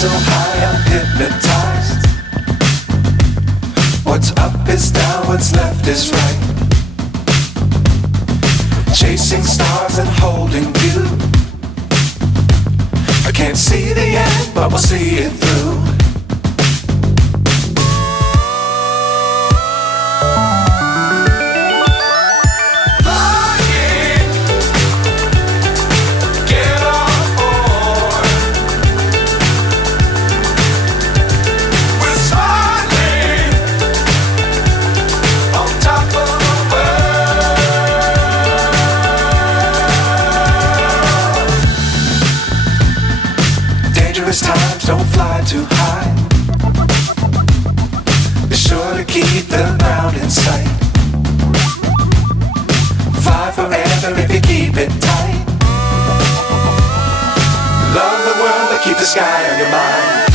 so high, I'm hypnotized. What's up is down, what's left is right. Chasing stars and holding you. I can't see the end, but we'll see it through. Times don't fly too high. Be sure to keep the ground in sight. Fly forever if you keep it tight. Love the world but keep the sky on your mind.